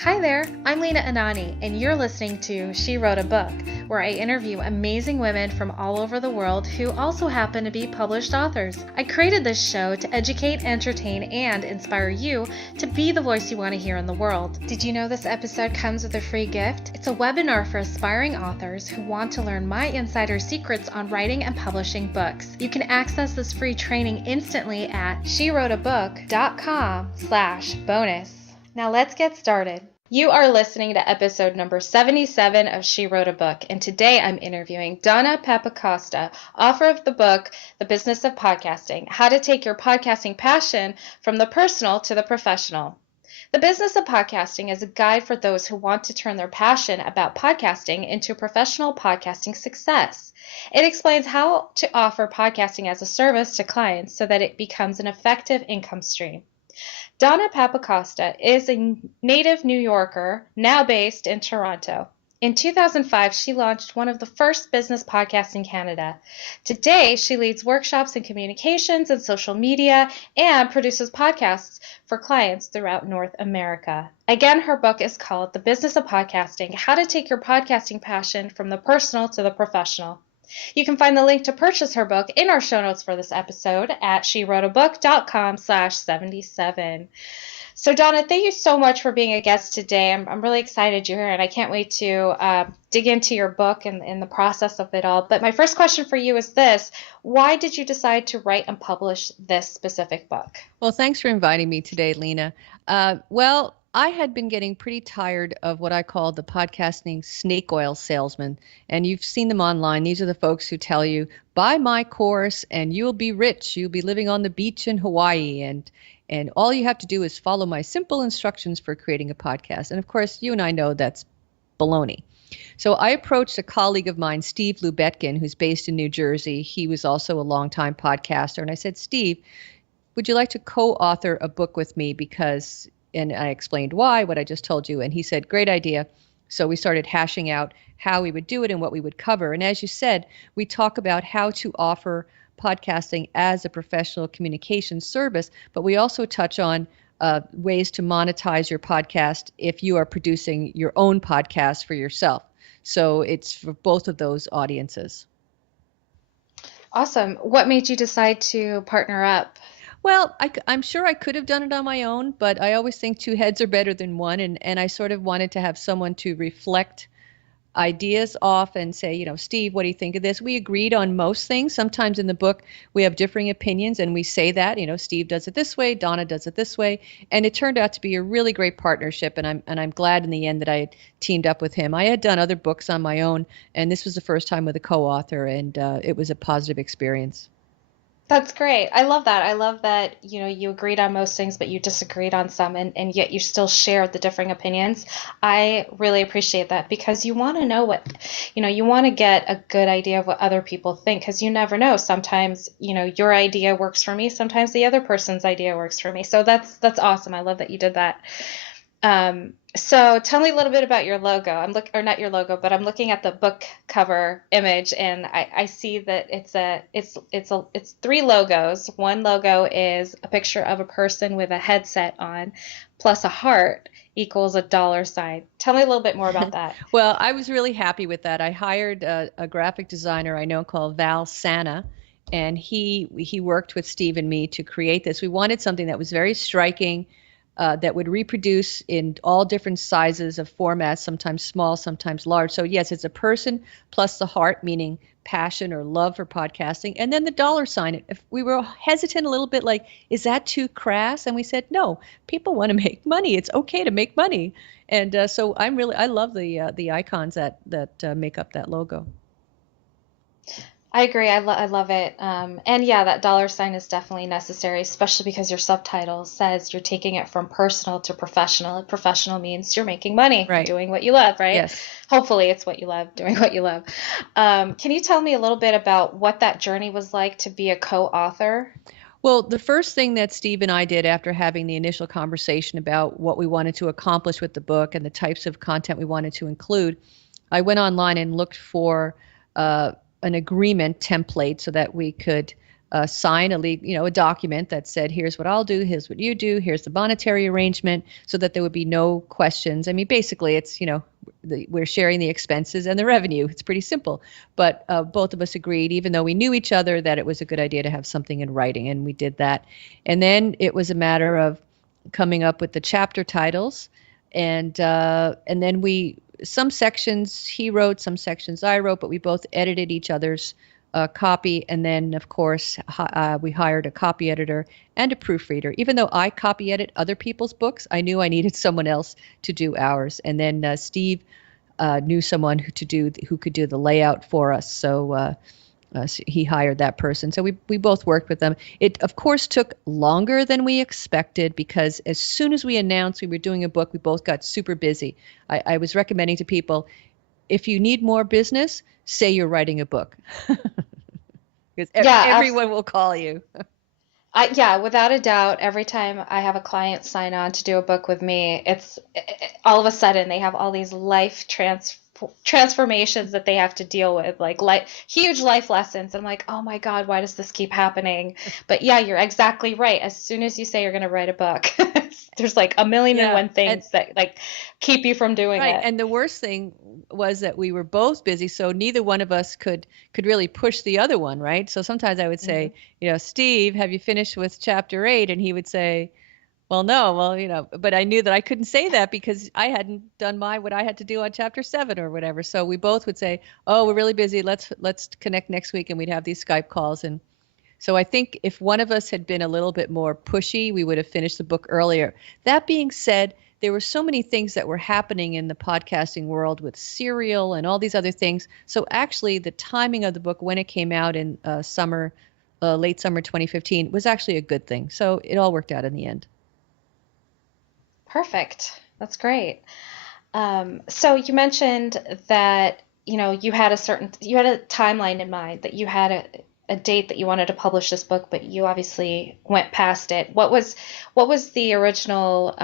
Hi there, I'm Lena Anani, and you're listening to She Wrote a Book, where I interview amazing women from all over the world who also happen to be published authors. I created this show to educate, entertain, and inspire you to be the voice you want to hear in the world. Did you know this episode comes with a free gift? It's a webinar for aspiring authors who want to learn my insider secrets on writing and publishing books. You can access this free training instantly at SheWroteABook.com/bonus. Now let's get started. You are listening to episode number 77 of She Wrote a Book, and today I'm interviewing Donna Papacosta, author of the book, The Business of Podcasting, How to Take Your Podcasting Passion from the Personal to the Professional. The Business of Podcasting is a guide for those who want to turn their passion about podcasting into professional podcasting success. It explains how to offer podcasting as a service to clients so that it becomes an effective income stream. Donna Papacosta is a native New Yorker, now based in Toronto. In 2005, she launched one of the first business podcasts in Canada. Today, she leads workshops in communications and social media and produces podcasts for clients throughout North America. Again, her book is called The Business of Podcasting, How to Take Your Podcasting Passion from the Personal to the Professional. You can find the link to purchase her book in our show notes for this episode at SheWroteABook.com/77. So Donna, thank you so much for being a guest today. I'm really excited you're here, and I can't wait to dig into your book and the process of it all. But my first question for you is this: why did you decide to write and publish this specific book? Well, thanks for inviting me today, Lena. I had been getting pretty tired of what I call the podcasting snake oil salesman. And you've seen them online. These are the folks who tell you, buy my course and you'll be rich. You'll be living on the beach in Hawaii. And all you have to do is follow my simple instructions for creating a podcast. And of course, you and I know that's baloney. So I approached a colleague of mine, Steve Lubetkin, who's based in New Jersey. He was also a longtime podcaster. And I said, Steve, would you like to co-author a book with me? And I explained why, what I just told you. And he said, great idea. So we started hashing out how we would do it and what we would cover. And as you said, we talk about how to offer podcasting as a professional communication service, but we also touch on ways to monetize your podcast if you are producing your own podcast for yourself. So it's for both of those audiences. Awesome. What made you decide to partner up? Well, I'm sure I could have done it on my own, but I always think two heads are better than one. And I sort of wanted to have someone to reflect ideas off and say, Steve, what do you think of this? We agreed on most things. Sometimes in the book, we have differing opinions and we say that, Steve does it this way, Donna does it this way. And it turned out to be a really great partnership. And I'm glad in the end that I teamed up with him. I had done other books on my own, and this was the first time with a co-author, and it was a positive experience. That's great. I love that. I love that, you agreed on most things, but you disagreed on some, and yet you still shared the differing opinions. I really appreciate that because you want to know you want to get a good idea of what other people think, because you never know. Sometimes, your idea works for me. Sometimes the other person's idea works for me. So that's awesome. I love that you did that. So tell me a little bit about your logo. I'm not your logo, but I'm looking at the book cover image, and I see that it's three logos. One logo is a picture of a person with a headset on, plus a heart equals $. Tell me a little bit more about that. Well, I was really happy with that. I hired a graphic designer I know called Val Sana, and he worked with Steve and me to create this. We wanted something that was very striking, that would reproduce in all different sizes of formats, sometimes small, sometimes large. So yes, it's a person plus the heart, meaning passion or love for podcasting, and then the $. If we were hesitant a little bit, like, is that too crass? And we said, no, people want to make money. It's okay to make money. And so I love the icons that make up that logo. I agree. I love it. And yeah, that $sign is definitely necessary, especially because your subtitle says you're taking it from personal to professional. Professional means you're making money, right, doing what you love, right? Yes. Hopefully it's what you love, doing what you love. Can you tell me a little bit about what that journey was like to be a co-author? Well, the first thing that Steve and I did after having the initial conversation about what we wanted to accomplish with the book and the types of content we wanted to include, I went online and looked for an agreement template so that we could sign a document that said, here's what I'll do, here's what you do, here's the monetary arrangement, so that there would be no questions. I mean, basically, it's, we're sharing the expenses and the revenue. It's pretty simple. But both of us agreed, even though we knew each other, that it was a good idea to have something in writing, and we did that. And then it was a matter of coming up with the chapter titles, and then some sections he wrote, some sections I wrote, but we both edited each other's copy. And then, of course, we hired a copy editor and a proofreader. Even though I copy edit other people's books, I knew I needed someone else to do ours. And then Steve knew someone who could do the layout for us. So he hired that person. So we both worked with them. It, of course, took longer than we expected, because as soon as we announced we were doing a book, we both got super busy. I was recommending to people, if you need more business, say you're writing a book. Because everyone will call you. Yeah, without a doubt, every time I have a client sign on to do a book with me, it's all of a sudden they have all these transformations that they have to deal with, like huge life lessons. I'm like, oh my God, why does this keep happening? But yeah, you're exactly right. As soon as you say you're going to write a book, there's like a million and one things that like keep you from doing it. And the worst thing was that we were both busy, so neither one of us could really push the other one, right? So sometimes I would say, Steve, have you finished with chapter 8? And he would say, well, no, but I knew that I couldn't say that because I hadn't done what I had to do on chapter 7 or whatever. So we both would say, oh, we're really busy. Let's connect next week. And we'd have these Skype calls. And so I think if one of us had been a little bit more pushy, we would have finished the book earlier. That being said, there were so many things that were happening in the podcasting world with Serial and all these other things. So actually the timing of the book when it came out in late summer 2015 was actually a good thing. So it all worked out in the end. Perfect. That's great. So you mentioned that, you had a timeline in mind, that you had a date that you wanted to publish this book, but you obviously went past it. What was the original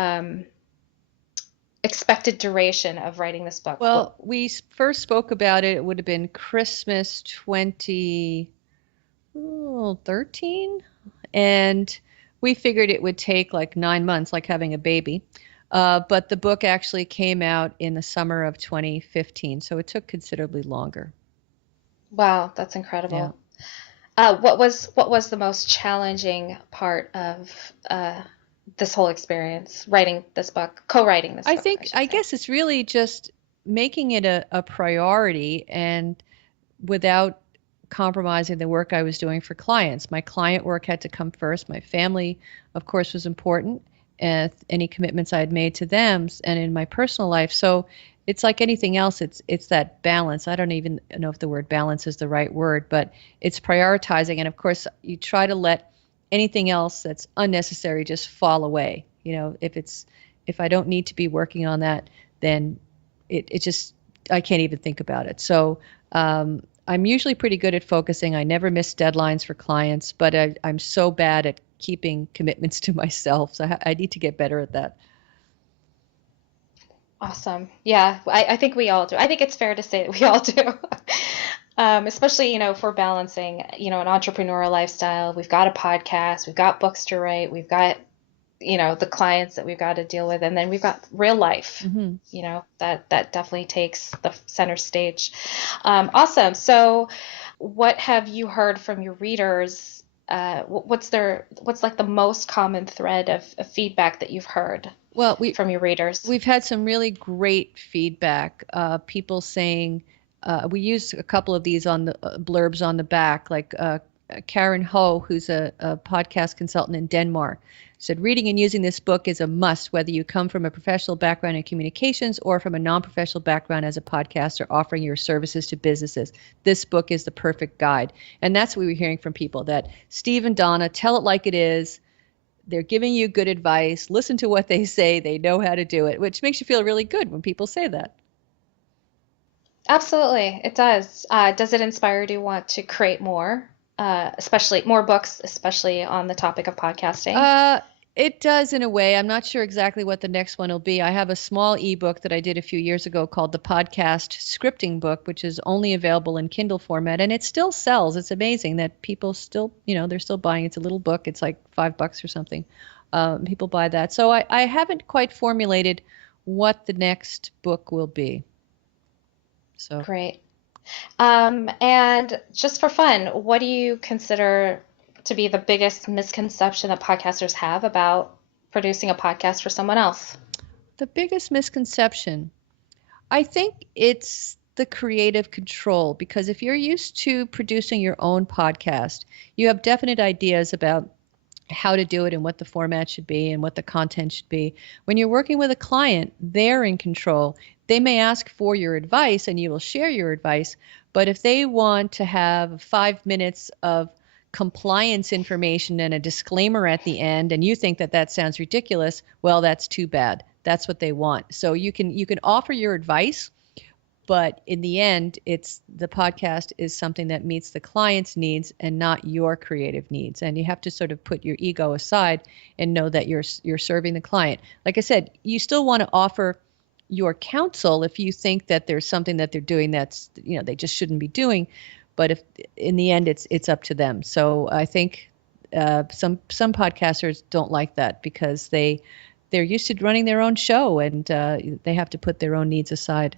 expected duration of writing this book? Well, we first spoke about it. It would have been Christmas 2013. And we figured it would take like 9 months, like having a baby. But the book actually came out in the summer of 2015. So it took considerably longer. Wow, that's incredible. Yeah. What was the most challenging part of this whole experience, writing this book, co-writing this book? I guess it's really just making it a priority, and without compromising the work I was doing for clients. My client work had to come first. My family, of course, was important, and any commitments I had made to them, and in my personal life. So it's like anything else. It's that balance. I don't even know if the word balance is the right word, but it's prioritizing. And of course, you try to let anything else that's unnecessary just fall away. If I don't need to be working on that, then it just, I can't even think about it. So I'm usually pretty good at focusing. I never miss deadlines for clients, but I'm so bad at keeping commitments to myself. So I need to get better at that. Awesome. Yeah, I think we all do. I think it's fair to say that we all do. Especially, if we're balancing, an entrepreneurial lifestyle. We've got a podcast, we've got books to write, we've got, the clients that we've got to deal with, and then we've got real life, that definitely takes the center stage. Awesome. So what have you heard from your readers? What's like the most common thread of feedback that you've heard? Well, from your readers? We've had some really great feedback. People saying, we used a couple of these on the blurbs on the back, like Karen Ho, who's a podcast consultant in Denmark, said, reading and using this book is a must, whether you come from a professional background in communications or from a non-professional background as a podcaster offering your services to businesses. This book is the perfect guide. And that's what we're hearing from people, that Steve and Donna tell it like it is. They're giving you good advice. Listen to what they say. They know how to do it, which makes you feel really good when people say that. Absolutely. It does. Does it inspire you to want to create more, especially more books, especially on the topic of podcasting? It does in a way. I'm not sure exactly what the next one will be. I have a small ebook that I did a few years ago called the Podcast Scripting Book, which is only available in Kindle format, and it still sells. It's amazing that people still, they're still buying. It's a little book. It's like $5 or something. People buy that. So I haven't quite formulated what the next book will be. So Great. And just for fun, what do you consider to be the biggest misconception that podcasters have about producing a podcast for someone else? the biggest misconception, I think it's the creative control, because if you're used to producing your own podcast, you have definite ideas about how to do it and what the format should be and what the content should be. When you're working with a client, they're in control. They may ask for your advice and you will share your advice, but if they want to have 5 minutes of compliance information and a disclaimer at the end and you think that that sounds ridiculous, well, that's too bad. That's what they want. So you can offer your advice, but in the end, it's the podcast is something that meets the client's needs and not your creative needs. And you have to sort of put your ego aside and know that you're serving the client. Like I said, you still want to offer your counsel if you think that there's something that they're doing that's, they just shouldn't be doing. But if in the end, it's up to them. So I think some podcasters don't like that because they're used to running their own show and they have to put their own needs aside.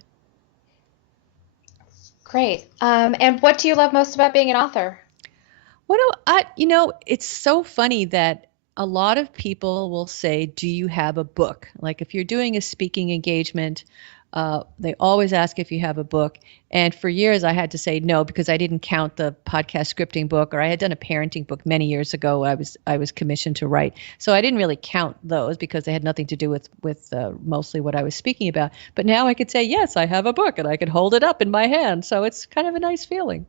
Great. And what do you love most about being an author? It's so funny that a lot of people will say, do you have a book? Like if you're doing a speaking engagement, they always ask if you have a book. And for years I had to say no because I didn't count the podcast scripting book, or I had done a parenting book many years ago. I was commissioned to write. So I didn't really count those because they had nothing to do with mostly what I was speaking about. But now I could say, yes, I have a book and I could hold it up in my hand. So it's kind of a nice feeling.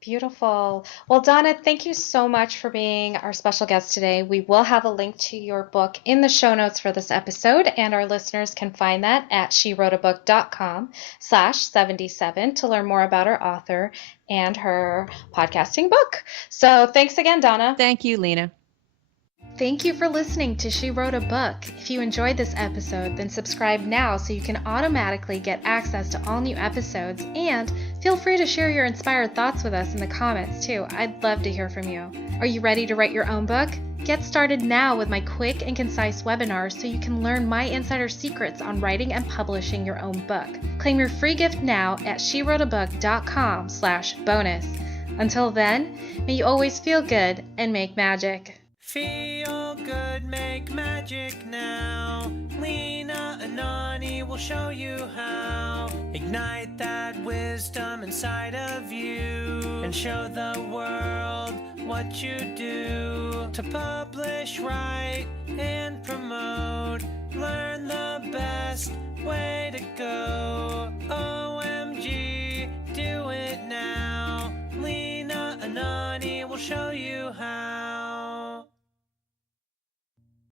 Beautiful. Well, Donna, thank you so much for being our special guest today. We will have a link to your book in the show notes for this episode, and our listeners can find that at SheWroteABook.com/77 to learn more about our author and her podcasting book. So thanks again, Donna. Thank you, Lena. Thank you for listening to She Wrote a Book. If you enjoyed this episode, then subscribe now so you can automatically get access to all new episodes, and feel free to share your inspired thoughts with us in the comments too. I'd love to hear from you. Are you ready to write your own book? Get started now with my quick and concise webinars so you can learn my insider secrets on writing and publishing your own book. Claim your free gift now at SheWroteABook.com/bonus. Until then, may you always feel good and make magic. Feel good, make magic now. Lena and Anani will show you how. Ignite that wisdom inside of you and show the world what you do. To publish, write, and promote. Learn the best way to go. OMG, do it now. Lena and Anani will show you how.